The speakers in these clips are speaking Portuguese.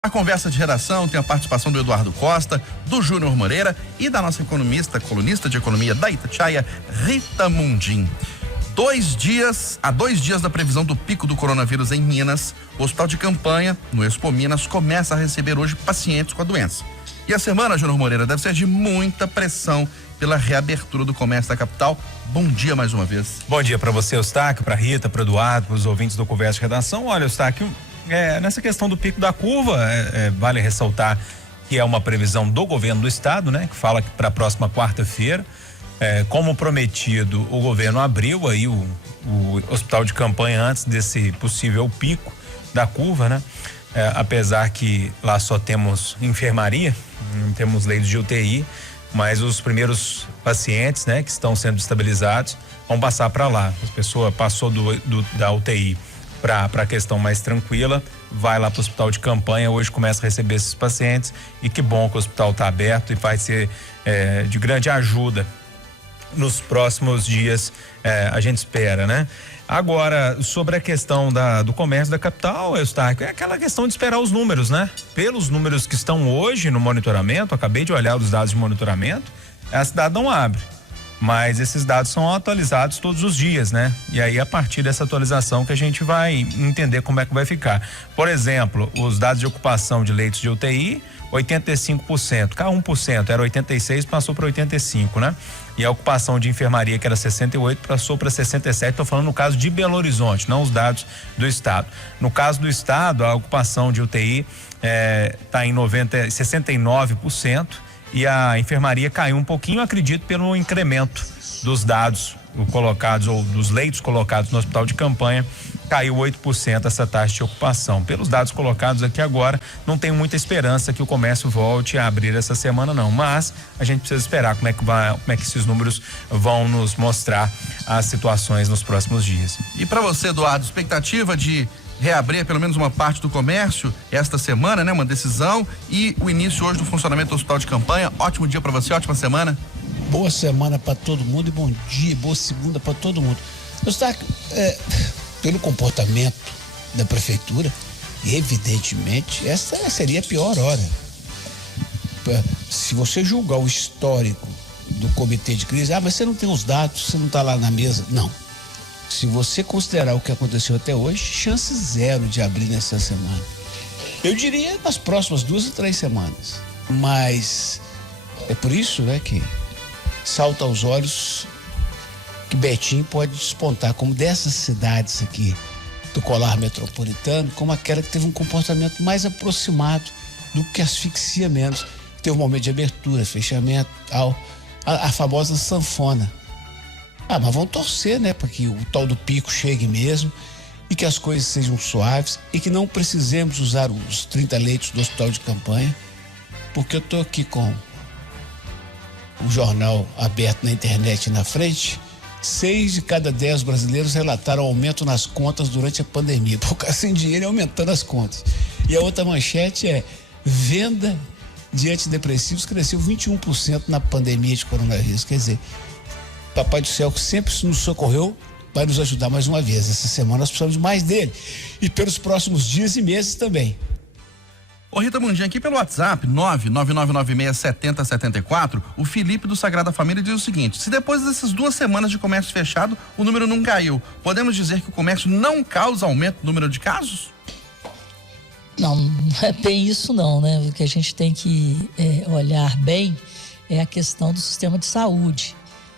A conversa de redação tem a participação do Eduardo Costa, do Júnior Moreira e da nossa economista, colunista de economia da Itatiaia, Rita Mundim. Há 2 dias da previsão do pico do coronavírus em Minas, o Hospital de Campanha, no Expo Minas, começa a receber hoje pacientes com a doença. E a semana, Júnior Moreira, deve ser de muita pressão pela reabertura do comércio da capital. Bom dia mais uma vez. Bom dia para você, Eustáquio, para Rita, para Eduardo, para os ouvintes do Conversa de Redação. Olha, Eustáquio, nessa questão do pico da curva, vale ressaltar que é uma previsão do governo do estado, né? Que fala que para a próxima quarta-feira, como prometido, o governo abriu aí o hospital de campanha antes desse possível pico da curva, né? Apesar que lá só temos enfermaria, não temos leitos de UTI, mas os primeiros pacientes, né, que estão sendo estabilizados vão passar para lá. A pessoa passou da UTI para a questão mais tranquila, vai lá para o hospital de campanha, hoje começa a receber esses pacientes e que bom que o hospital está aberto e vai ser de grande ajuda nos próximos dias, a gente espera, né? Agora, sobre a questão do comércio da capital, Eustáquio, é aquela questão de esperar os números, né? Pelos números que estão hoje no monitoramento, acabei de olhar os dados de monitoramento, a cidade não abre, mas esses dados são atualizados todos os dias, né? E aí, a partir dessa atualização que a gente vai entender como é que vai ficar. Por exemplo, os dados de ocupação de leitos de UTI, 85%, caiu 1%, era 86%, passou para 85%, né? E a ocupação de enfermaria, que era 68%, passou para 67%, estou falando no caso de Belo Horizonte, não os dados do estado. No caso do estado, a ocupação de UTI está em 69%, e a enfermaria caiu um pouquinho, acredito, pelo incremento dos dados colocados, ou dos leitos colocados no hospital de campanha, caiu 8% essa taxa de ocupação. Pelos dados colocados aqui agora, não tenho muita esperança que o comércio volte a abrir essa semana não, mas a gente precisa esperar como é que esses números vão nos mostrar as situações nos próximos dias. E para você, Eduardo, expectativa de reabrir pelo menos uma parte do comércio esta semana, né? Uma decisão e o início hoje do funcionamento do hospital de campanha. Ótimo dia para você, ótima semana. Boa semana para todo mundo e bom dia, boa segunda para todo mundo. Eustáquio, pelo comportamento da prefeitura, evidentemente, essa seria a pior hora. Se você julgar o histórico do comitê de crise, mas você não tem os dados, você não está lá na mesa. Não. Se você considerar o que aconteceu até hoje, chance zero de abrir nessa semana. Eu diria nas próximas 2 ou 3 semanas. Mas é por isso, né, que salta aos olhos que Betim pode despontar como dessas cidades aqui do colar metropolitano, como aquela que teve um comportamento mais aproximado do que asfixia menos. Teve um momento de abertura, fechamento, a famosa sanfona. Mas vamos torcer, né, para que o tal do pico chegue mesmo e que as coisas sejam suaves e que não precisemos usar os 30 leitos do hospital de campanha, porque eu tô aqui com o jornal aberto na internet na frente. 6 de cada 10 brasileiros relataram aumento nas contas durante a pandemia. Por causa sem dinheiro, aumentando as contas. E a outra manchete é: venda de antidepressivos cresceu 21% na pandemia de coronavírus. Quer dizer, Papai do Céu, que sempre nos socorreu, vai nos ajudar mais uma vez. Essa semana nós precisamos mais dele. E pelos próximos dias e meses também. Ô Rita Mundim, aqui pelo WhatsApp, 999967074, o Felipe do Sagrada Família diz o seguinte: se depois dessas 2 semanas de comércio fechado, o número não caiu, podemos dizer que o comércio não causa aumento do número de casos? Não, não é bem isso não, né? O que a gente tem que olhar bem é a questão do sistema de saúde.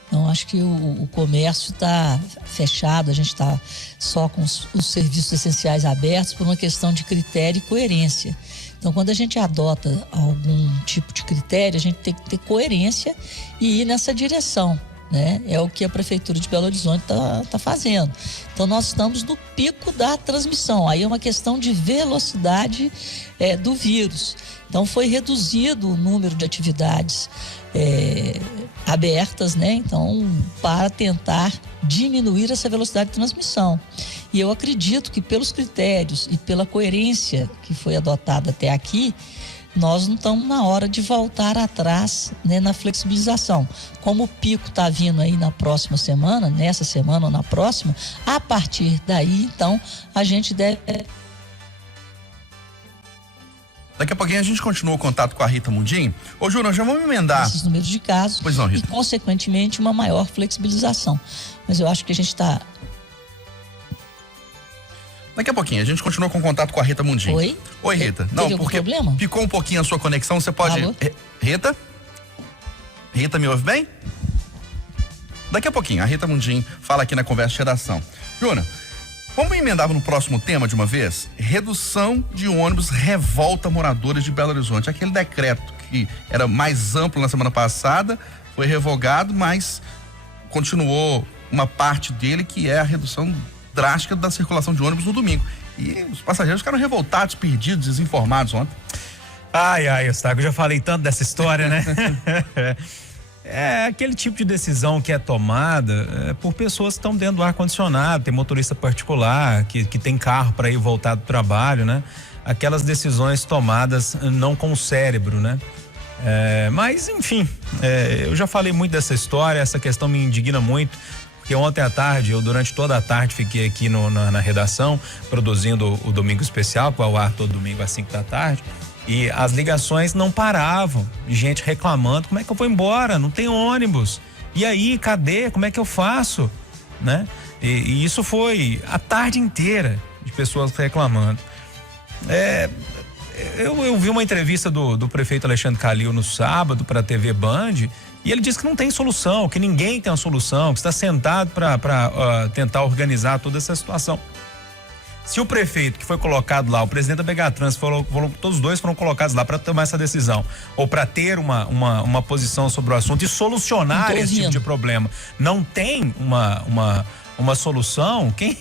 Então, acho que o comércio está fechado, a gente está só com os serviços essenciais abertos por uma questão de critério e coerência. Então, quando a gente adota algum tipo de critério, a gente tem que ter coerência e ir nessa direção, né? É o que a Prefeitura de Belo Horizonte tá fazendo. Então, nós estamos no pico da transmissão. Aí é uma questão de velocidade do vírus. Então, foi reduzido o número de atividades abertas, né? Então, para tentar diminuir essa velocidade de transmissão. E eu acredito que pelos critérios e pela coerência que foi adotada até aqui, nós não estamos na hora de voltar atrás, né, na flexibilização. Como o pico está vindo aí na próxima semana, nessa semana ou na próxima, a partir daí, então, a gente deve Daqui a pouquinho a gente continua o contato com a Rita Mundim. Ô, Júnior, já vamos emendar. Esses números de casos. Pois não, Rita. E, consequentemente, uma maior flexibilização. Mas eu acho que a gente está... Daqui a pouquinho a gente continua com contato com a Rita Mundim. Oi? Oi, Rita. Teve Não, algum porque problema? ficou um pouquinho a sua conexão, você pode... Alô? Rita? Rita, me ouve bem? Daqui a pouquinho, a Rita Mundim fala aqui na Conversa de Redação. Júnior, vamos emendar no próximo tema de uma vez? Redução de ônibus revolta moradores de Belo Horizonte. Aquele decreto que era mais amplo na semana passada, foi revogado, mas continuou uma parte dele que é a redução drástica da circulação de ônibus no domingo. E os passageiros ficaram revoltados, perdidos, desinformados ontem. Ai, Eustáquio, eu já falei tanto dessa história, né? É aquele tipo de decisão que é tomada por pessoas que estão dentro do ar-condicionado, tem motorista particular, que tem carro para ir voltar do trabalho, né? Aquelas decisões tomadas não com o cérebro, né? Mas, enfim, eu já falei muito dessa história, essa questão me indigna muito, porque ontem à tarde, eu durante toda a tarde fiquei aqui na redação, produzindo o Domingo Especial, que vai ao ar todo domingo às 5 da tarde. E as ligações não paravam, gente reclamando, como é que eu vou embora? Não tem ônibus. E aí, cadê? Como é que eu faço? Né? E isso foi a tarde inteira de pessoas reclamando. Eu vi uma entrevista do prefeito Alexandre Calil no sábado para a TV Band, e ele disse que não tem solução, que ninguém tem uma solução, que está sentado para tentar organizar toda essa situação. Se o prefeito que foi colocado lá, o presidente da Begatrans, todos os dois foram colocados lá para tomar essa decisão, ou para ter uma posição sobre o assunto e solucionar esse tipo de problema, não tem uma solução, quem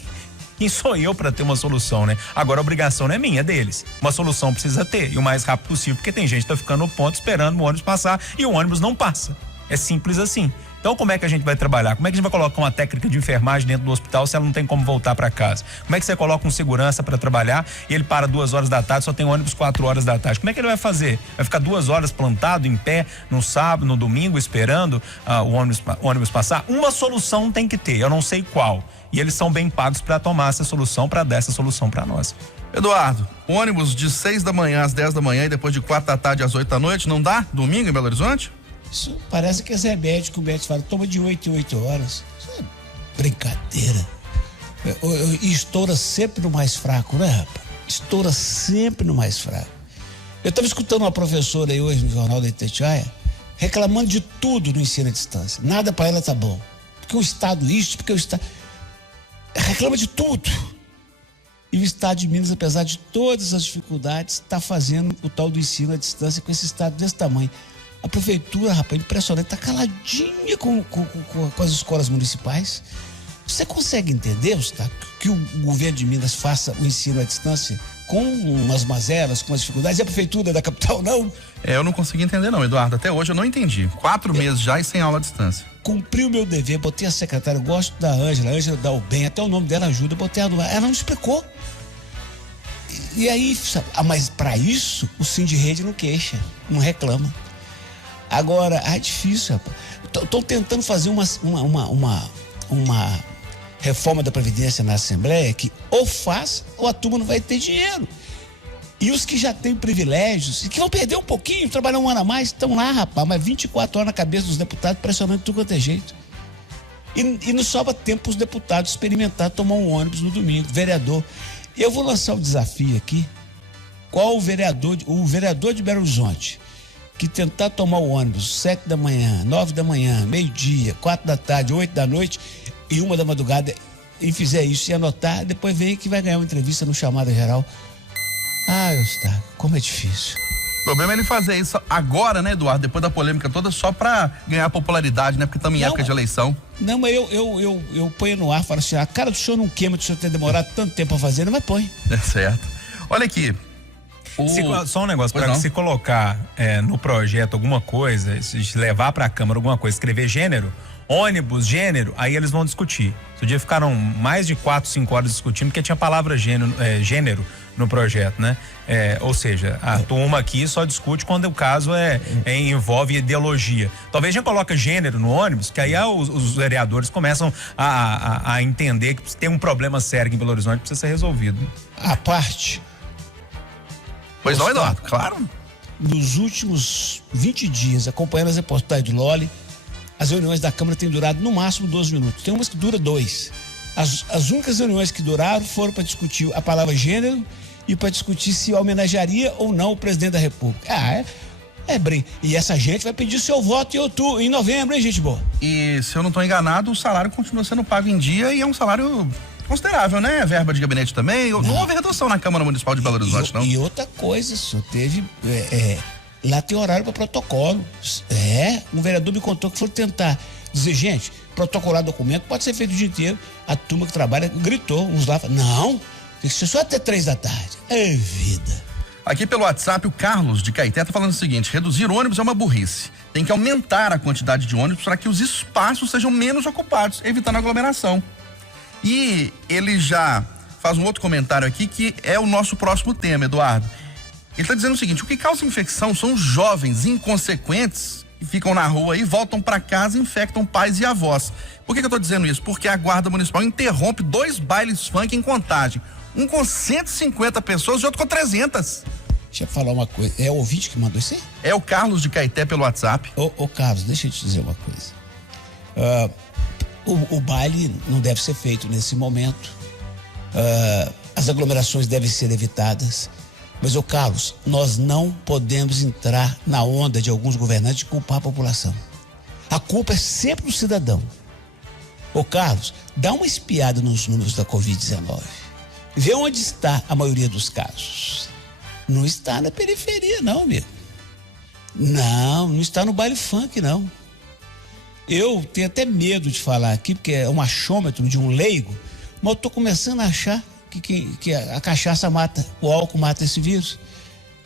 sou eu para ter uma solução, né? Agora a obrigação não é minha, é deles. Uma solução precisa ter, e o mais rápido possível, porque tem gente que tá ficando no ponto esperando o ônibus passar e o ônibus não passa. É simples assim. Então, como é que a gente vai trabalhar? Como é que a gente vai colocar uma técnica de enfermagem dentro do hospital se ela não tem como voltar para casa? Como é que você coloca um segurança para trabalhar e ele para 2 horas da tarde, só tem ônibus 4 horas da tarde? Como é que ele vai fazer? Vai ficar 2 horas plantado em pé no sábado, no domingo, esperando o ônibus passar? Uma solução tem que ter, eu não sei qual. E eles são bem pagos para tomar essa solução, para dar essa solução para nós. Eduardo, ônibus de 6 da manhã às 10 da manhã e depois de 4 da tarde às 8 da noite, não dá? Domingo em Belo Horizonte? Isso parece que é médico, o médico fala, toma de 8 em 8 horas. Isso é brincadeira. E estoura sempre no mais fraco, né, rapaz? Estoura sempre no mais fraco. Eu estava escutando uma professora aí hoje no Jornal da Itatiaia, reclamando de tudo no ensino à distância. Nada para ela tá bom. Porque o Estado isso, porque o Estado... reclama de tudo. E o Estado de Minas, apesar de todas as dificuldades, está fazendo o tal do ensino à distância com esse Estado desse tamanho. A prefeitura, rapaz, impressionante, está caladinha com as escolas municipais. Você consegue entender, Eustáquio, que o governo de Minas faça o ensino à distância com umas mazelas, com as dificuldades, e a prefeitura da capital não? Eu não consegui entender não, Eduardo. Até hoje eu não entendi. 4 meses já e sem aula à distância. Cumpri o meu dever, botei a secretária, eu gosto da Ângela, a Ângela dá o bem, até o nome dela ajuda, botei ela no ar. Ela não explicou. E aí, sabe, mas para isso, o Sindirrede não queixa, não reclama. Agora, é difícil, rapaz. Estão tentando fazer uma reforma da Previdência na Assembleia que ou faz ou a turma não vai ter dinheiro. E os que já têm privilégios e que vão perder um pouquinho, trabalhar 1 ano a mais, estão lá, rapaz, mas 24 horas na cabeça dos deputados, pressionando tudo quanto é jeito. E não sobra tempo para os deputados experimentar tomar um ônibus no domingo, vereador. Eu vou lançar o desafio aqui. Qual o vereador de Belo Horizonte que tentar tomar o ônibus 7 da manhã, 9 da manhã, meio-dia, 4 da tarde, 8 da noite e 1 da madrugada e fizer isso e anotar, depois vem que vai ganhar uma entrevista no Chamada Geral. Eustáquio, como é difícil. O problema é ele fazer isso agora, né, Eduardo? Depois da polêmica toda, só pra ganhar popularidade, né? Porque estamos em época de eleição. Não, mas eu ponho no ar, falo assim, a cara do senhor não queima de o senhor ter demorado tanto tempo a fazer, mas põe. É certo. Olha aqui. Só um negócio, para se colocar no projeto alguma coisa, se levar para a Câmara alguma coisa, escrever gênero, ônibus, gênero, aí eles vão discutir. Esse dia ficaram mais de 4, 5 horas discutindo, porque tinha a palavra gênero no projeto, né? Ou seja, a turma aqui só discute quando o caso envolve ideologia. Talvez a gente coloque gênero no ônibus, que aí os vereadores começam a entender que tem um problema sério aqui em Belo Horizonte que precisa ser resolvido. A parte, Pois não, Eduardo, claro. Nos últimos 20 dias, acompanhando as reportagens do Loli, as reuniões da Câmara têm durado no máximo 12 minutos. Tem umas que duram 2. As únicas reuniões que duraram foram para discutir a palavra gênero e para discutir se homenagearia ou não o presidente da República. E essa gente vai pedir seu voto em novembro, hein, gente boa? E se eu não estou enganado, o salário continua sendo pago em dia e é um salário considerável, né? Verba de gabinete também. Não houve redução na Câmara Municipal de Belo Horizonte, não. E outra coisa, só teve... lá tem horário para protocolo. Um vereador me contou que foi tentar dizer, gente, protocolar documento pode ser feito o dia inteiro. A turma que trabalha gritou, uns lá, não, tem que ser só até 3 da tarde. É vida. Aqui pelo WhatsApp, o Carlos de Caeté tá falando o seguinte: reduzir ônibus é uma burrice. Tem que aumentar a quantidade de ônibus para que os espaços sejam menos ocupados, evitando aglomeração. E ele já faz um outro comentário aqui que é o nosso próximo tema, Eduardo. Ele está dizendo o seguinte: o que causa infecção são os jovens inconsequentes que ficam na rua e voltam para casa e infectam pais e avós. Por que eu estou dizendo isso? Porque a Guarda Municipal interrompe 2 bailes funk em Contagem. Um com 150 pessoas e outro com 300. Deixa eu falar uma coisa. É o ouvinte que mandou isso aí? É o Carlos de Caeté pelo WhatsApp. Ô Carlos, deixa eu te dizer uma coisa. O baile não deve ser feito nesse momento. As aglomerações devem ser evitadas. Mas, Carlos, nós não podemos entrar na onda de alguns governantes de culpar a população. A culpa é sempre do cidadão. Carlos, dá uma espiada nos números da Covid-19. Vê onde está a maioria dos casos. Não está na periferia, não, amigo. Não está no baile funk, não. Eu tenho até medo de falar aqui, porque é um achômetro de um leigo, mas eu estou começando a achar que a cachaça mata, o álcool mata esse vírus.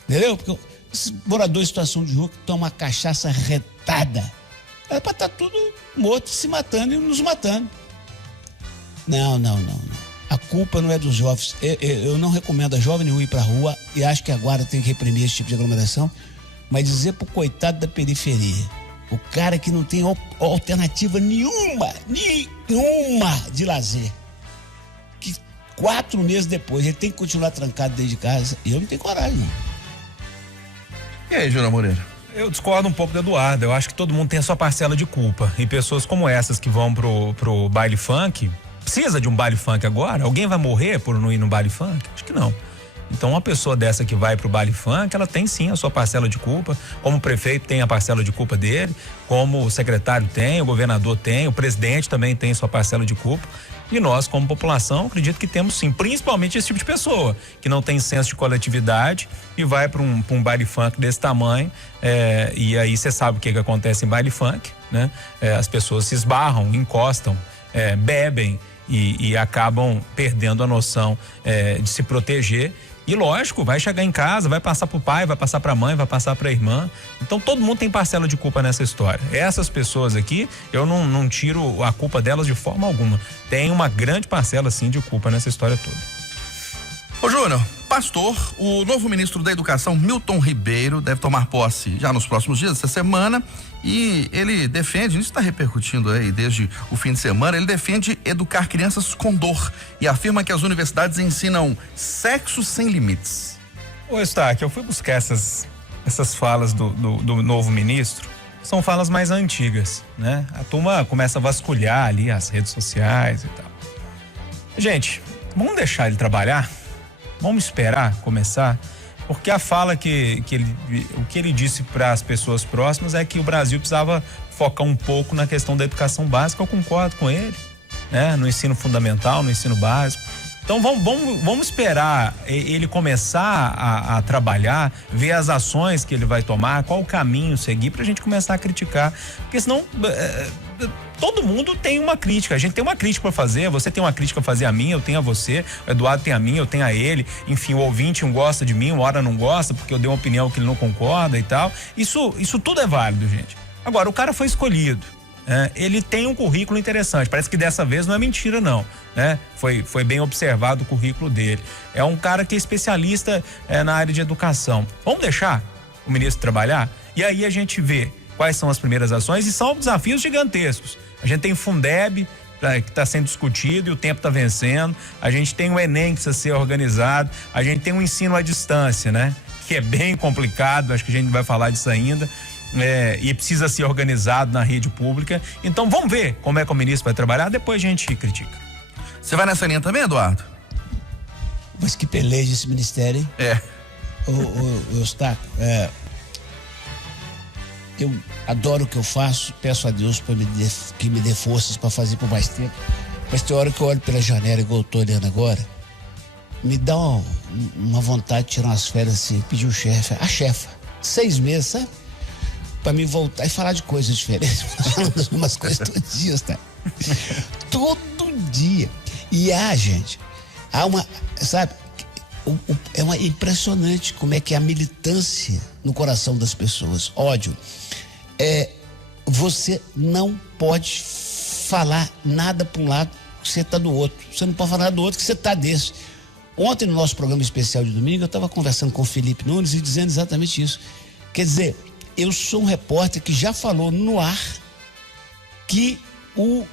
Entendeu? Porque esses moradores em situação de rua que tomam uma cachaça retada, era para estar tudo morto, se matando e nos matando. Não. A culpa não é dos jovens. Eu não recomendo a jovem nenhum ir para a rua e acho que a guarda tem que reprimir esse tipo de aglomeração, mas dizer pro coitado da periferia, o cara que não tem alternativa nenhuma de lazer, que 4 meses depois ele tem que continuar trancado dentro de casa, eu não tenho coragem, não. E aí, Júnior Moreira? Eu discordo um pouco do Eduardo. Eu acho que todo mundo tem a sua parcela de culpa. E pessoas como essas que vão pro baile funk, precisa de um baile funk agora? Alguém vai morrer por não ir no baile funk? Acho que não. Então, uma pessoa dessa que vai pro baile funk, ela tem sim a sua parcela de culpa, como o prefeito tem a parcela de culpa dele, como o secretário tem, o governador tem, o presidente também tem sua parcela de culpa. E nós, como população, acredito que temos sim, principalmente esse tipo de pessoa, que não tem senso de coletividade e vai para um baile funk desse tamanho, e aí você sabe o que acontece em baile funk, né? As pessoas se esbarram, encostam, bebem e acabam perdendo a noção de se proteger. E lógico, vai chegar em casa, vai passar pro pai, vai passar pra mãe, vai passar pra irmã. Então todo mundo tem parcela de culpa nessa história. Essas pessoas aqui, eu não tiro a culpa delas de forma alguma. Tem uma grande parcela, sim, de culpa nessa história toda. Ô Júnior, pastor, o novo ministro da Educação, Milton Ribeiro, deve tomar posse já nos próximos dias, essa semana, e ele defende, isso está repercutindo aí desde o fim de semana, ele defende educar crianças com dor e afirma que as universidades ensinam sexo sem limites. Ô Eustáquio, eu fui buscar essas falas do novo ministro, são falas mais antigas, né? A turma começa a vasculhar ali as redes sociais e tal. Gente, vamos deixar ele trabalhar? Vamos esperar começar, porque a fala o que ele disse para as pessoas próximas é que o Brasil precisava focar um pouco na questão da educação básica. Eu concordo com ele, né? No ensino fundamental, no ensino básico. Então vamos esperar ele começar a trabalhar, ver as ações que ele vai tomar, qual o caminho seguir, pra gente começar a criticar, porque senão todo mundo tem uma crítica, a gente tem uma crítica para fazer, você tem uma crítica a fazer a mim, eu tenho a você, o Eduardo tem a mim, eu tenho a ele, enfim, o ouvinte um gosta de mim, uma hora não gosta porque eu dei uma opinião que ele não concorda e tal, isso tudo é válido, gente. Agora, o cara foi escolhido, ele tem um currículo interessante, parece que dessa vez não é mentira não, né? Foi bem observado o currículo dele, é um cara que é especialista na área de educação. Vamos deixar o ministro trabalhar? E aí a gente vê quais são as primeiras ações, e são desafios gigantescos. A gente tem Fundeb, que está sendo discutido e o tempo está vencendo. A gente tem o Enem que precisa ser organizado. A gente tem o ensino à distância, né? que é bem complicado, acho que a gente vai falar disso ainda. E precisa ser organizado na rede pública. Então vamos ver como é que o ministro vai trabalhar, depois a gente critica. Você vai nessa linha também, Eduardo? Mas que peleja esse ministério, hein? Ô Eustáquio, eu adoro o que eu faço, peço a Deus que me dê forças para fazer por mais tempo. Mas tem hora que eu olho pela janela, igual eu tô olhando agora, me dá uma vontade de tirar umas férias assim, pedir o chefe, a chefa, 6 meses, sabe? Pra mim voltar e falar de coisas diferentes, falando as mesmas coisas todos os dias, tá? Todo dia. E gente, há uma, sabe, é impressionante como é que é a militância no coração das pessoas. Ódio. Você não pode falar nada para um lado que você tá do outro. Você não pode falar nada do outro que você tá desse. Ontem, no nosso programa especial de domingo, eu estava conversando com o Felipe Nunes e dizendo exatamente isso. Quer dizer, eu sou um repórter que já falou no ar que o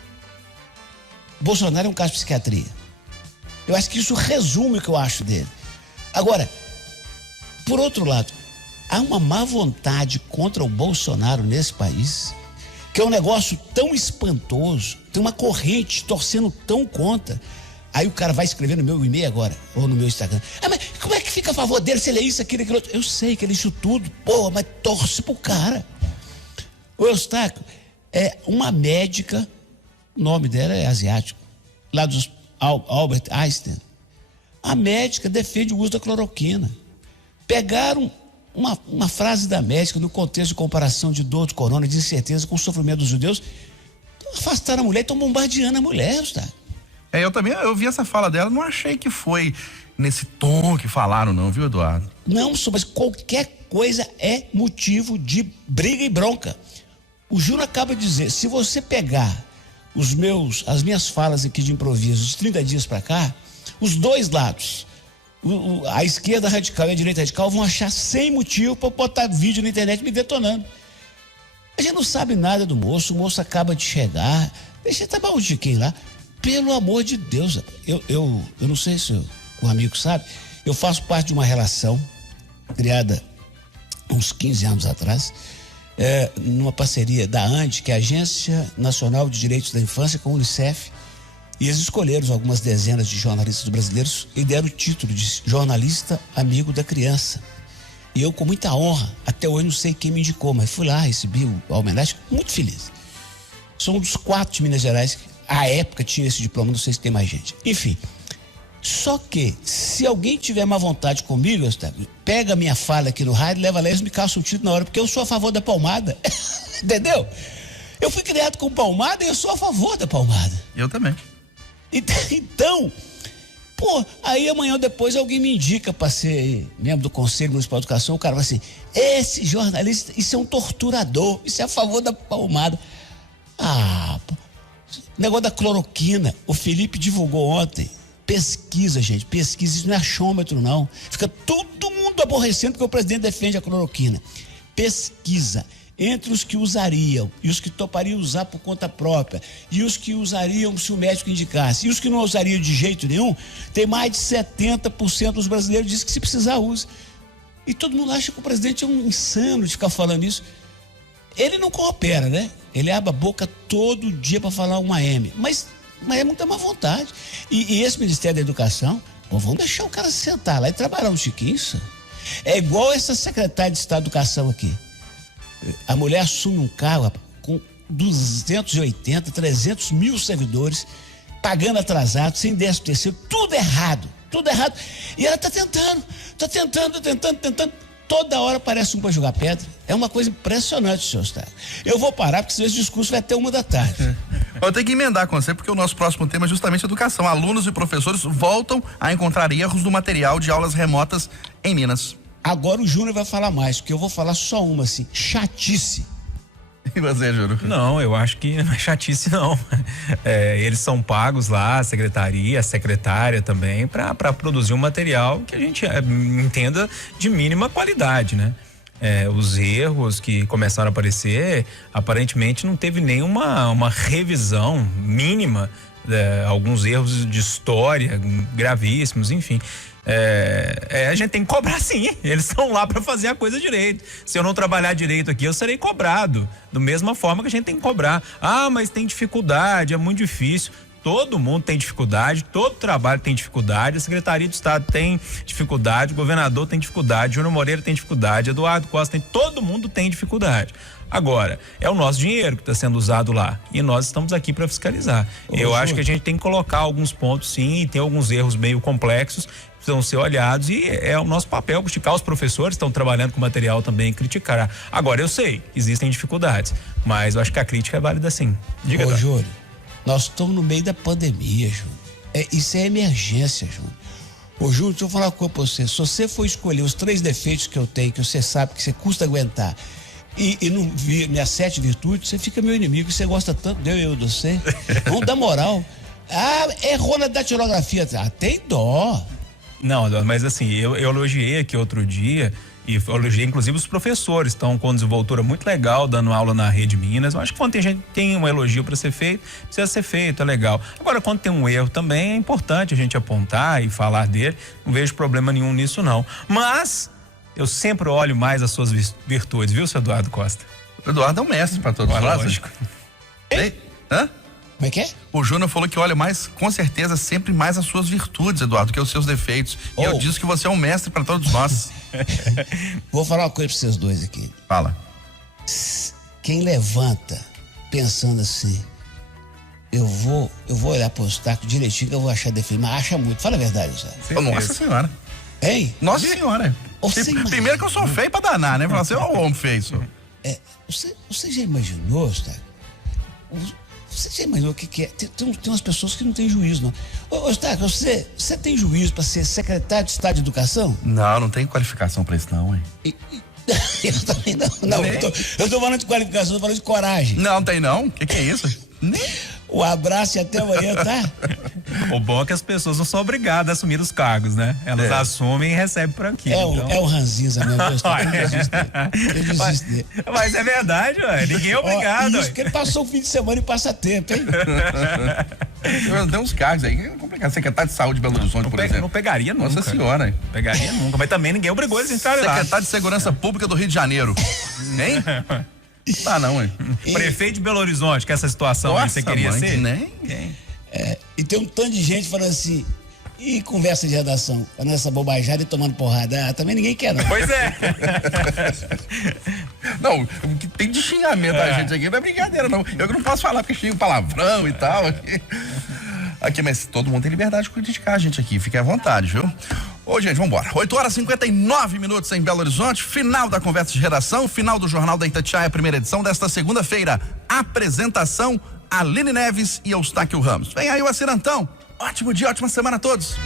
Bolsonaro é um caso de psiquiatria. Eu acho que isso resume o que eu acho dele. Agora, por outro lado, há uma má vontade contra o Bolsonaro nesse país, que é um negócio tão espantoso, tem uma corrente torcendo tão contra. Aí o cara vai escrever no meu e-mail agora, ou no meu Instagram. Mas como é que fica a favor dele se ele é isso, aquilo, aquilo outro? Eu sei que ele é isso tudo, mas torce pro cara. O Eustáquio é uma médica, o nome dela é asiático, lá dos Albert Einstein. A médica defende o uso da cloroquina. Pegaram uma frase da médica no contexto de comparação de dor de corona, de incerteza com o sofrimento dos judeus, afastaram a mulher e estão bombardeando a mulher, Eustáquio. Eu vi essa fala dela, não achei que foi nesse tom que falaram não, viu, Eduardo? Não, mas qualquer coisa é motivo de briga e bronca. O Júnior acaba de dizer, se você pegar as minhas falas aqui de improviso de 30 dias para cá, os dois lados, a esquerda radical e a direita radical vão achar 100 motivos para botar vídeo na internet me detonando. A gente não sabe nada do moço, o moço acaba de chegar, deixa eu tabar o Chiquinho lá. Pelo amor de Deus, eu não sei se o amigo sabe, eu faço parte de uma relação criada uns 15 anos atrás, numa parceria da ANDI, que é a Agência Nacional de Direitos da Infância, com a Unicef, e eles escolheram algumas dezenas de jornalistas brasileiros e deram o título de jornalista amigo da criança. E eu, com muita honra, até hoje não sei quem me indicou, mas fui lá, recebi a homenagem, muito feliz. Sou um dos 4 de Minas Gerais que à época tinha esse diploma, não sei se tem mais gente. Enfim, só que se alguém tiver má vontade comigo, pega a minha fala aqui no rádio, leva lá e me caça o título na hora, porque eu sou a favor da palmada. Entendeu? Eu fui criado com palmada e eu sou a favor da palmada. Eu também. Então, aí amanhã ou depois alguém me indica para ser membro do Conselho Municipal de Educação, o cara vai assim, esse jornalista, isso é um torturador, isso é a favor da palmada. Negócio da cloroquina, o Felipe divulgou ontem. Pesquisa, gente, pesquisa, isso não é achômetro, não. Fica todo mundo aborrecendo porque o presidente defende a cloroquina. Pesquisa entre os que usariam e os que topariam usar por conta própria e os que usariam se o médico indicasse e os que não usariam de jeito nenhum, tem mais de 70% dos brasileiros que dizem que se precisar usa. E todo mundo acha que o presidente é um insano de ficar falando isso. Ele não coopera, né? Ele abre a boca todo dia para falar uma M, mas é muita má vontade. E esse Ministério da Educação, vamos deixar o cara sentar lá e trabalhar um Chiquinho. É igual essa secretária de Estado de Educação aqui. A mulher assume um cargo com 280, 300 mil servidores, pagando atrasado, sem 13º, tudo errado. E ela está tentando. Toda hora aparece um para jogar pedra. É uma coisa impressionante, senhor Eustáquio. Eu vou parar, porque senão esse discurso vai até 1h. Eu tenho que emendar com você, porque o nosso próximo tema é justamente educação. Alunos e professores voltam a encontrar erros no material de aulas remotas em Minas. Agora o Júnior vai falar mais, porque eu vou falar só uma, assim, chatice. E você, Júnior? Não, eu acho que não é chatice, não. Eles são pagos lá, a secretária também, para produzir um material que a gente entenda de mínima qualidade, né? Os erros que começaram a aparecer, aparentemente não teve nenhuma revisão mínima, alguns erros de história gravíssimos, enfim. A gente tem que cobrar sim, eles estão lá para fazer a coisa direito. Se eu não trabalhar direito aqui, eu serei cobrado, da mesma forma que a gente tem que cobrar. Mas tem dificuldade, é muito difícil. Todo mundo tem dificuldade, todo trabalho tem dificuldade, a Secretaria de Estado tem dificuldade, o governador tem dificuldade, Júnior Moreira tem dificuldade, Eduardo Costa tem, todo mundo tem dificuldade. Agora, é o nosso dinheiro que está sendo usado lá e nós estamos aqui para fiscalizar. Eu acho que a gente tem que colocar alguns pontos sim, e tem alguns erros meio complexos que precisam ser olhados e é o nosso papel criticar. Os professores estão trabalhando com material também, criticar. Agora, eu sei, existem dificuldades, mas eu acho que a crítica é válida sim. Diga, Ô, Júlio, nós estamos no meio da pandemia, Júlio. Isso é emergência, Júlio. Ô, Júlio, deixa eu falar uma coisa pra você. Se você for escolher os 3 defeitos que eu tenho, que você sabe que você custa aguentar, e não vir minhas 7 virtudes, você fica meu inimigo, você gosta tanto de eu e você. Vamos dar moral. Errou na datilografia. Tem dó. Não, mas assim, eu elogiei aqui outro dia e elogiei inclusive os professores, estão com desenvoltura muito legal, dando aula na Rede Minas. Eu acho que quando tem gente tem um elogio para ser feito, precisa ser feito, é legal. Agora, quando tem um erro também, é importante a gente apontar e falar dele, não vejo problema nenhum nisso não. Mas eu sempre olho mais as suas virtudes, viu, seu Eduardo Costa? O Eduardo é um mestre para todos nós. Lógico. Ei, hã? Como é que é? O Júnior falou que olha mais, com certeza, sempre mais as suas virtudes, Eduardo, que os seus defeitos. E eu disse que você é um mestre para todos nós. Vou falar uma coisa para vocês dois aqui. Fala. Quem levanta pensando assim, eu vou olhar pro Eustáquio direitinho que eu vou achar defeito, mas acha muito. Fala a verdade, Eustáquio. Nossa Senhora. Hein? Nossa Senhora. Primeiro que eu sou feio pra danar, né? Falar assim, ó, o homem feio. Você já imaginou, Eustáquio? Você já imaginou o que é? Tem umas pessoas que não têm juízo, não. Ô, Eustáquio, você tem juízo para ser secretário de Estado de Educação? Não tem qualificação pra isso, não, hein? Eu também não. Eu tô falando de qualificação, eu tô falando de coragem. Não tem, não? O que é isso? Um abraço e até amanhã, tá? O bom é que as pessoas não são obrigadas a assumir os cargos, né? Elas assumem e recebem por aqui. É o ranzinza mesmo. Eu desisti. Mas é verdade, ué. Ninguém é obrigado. Isso que ele passou o fim de semana em passatempo, hein? Tem uns cargos aí que é complicado. Secretário de Saúde de Belo Horizonte, por exemplo. Não pegaria nunca. Nossa Senhora, hein? Pegaria nunca. Mas também ninguém obrigou eles a entrarem lá. Secretário de Segurança Pública do Rio de Janeiro. Hein? Tá não, hein? Prefeito de Belo Horizonte, que essa situação aí você queria ser? Nem. E tem um tanto de gente falando assim, e conversa de redação, falando essa bobajada e tomando porrada. Também ninguém quer, não. Pois é. Não, o que tem de xingamento da gente aqui não é brincadeira, não. Eu que não posso falar porque xingo palavrão e tal. Aqui, mas todo mundo tem liberdade de criticar a gente aqui, fique à vontade, viu? Ô, gente, vambora. 8h59 em Belo Horizonte, final da conversa de redação, final do Jornal da Itatiaia, primeira edição desta segunda-feira. Apresentação, Aline Neves e Eustáquio Ramos. Vem aí o Acirantão. Ótimo dia, ótima semana a todos.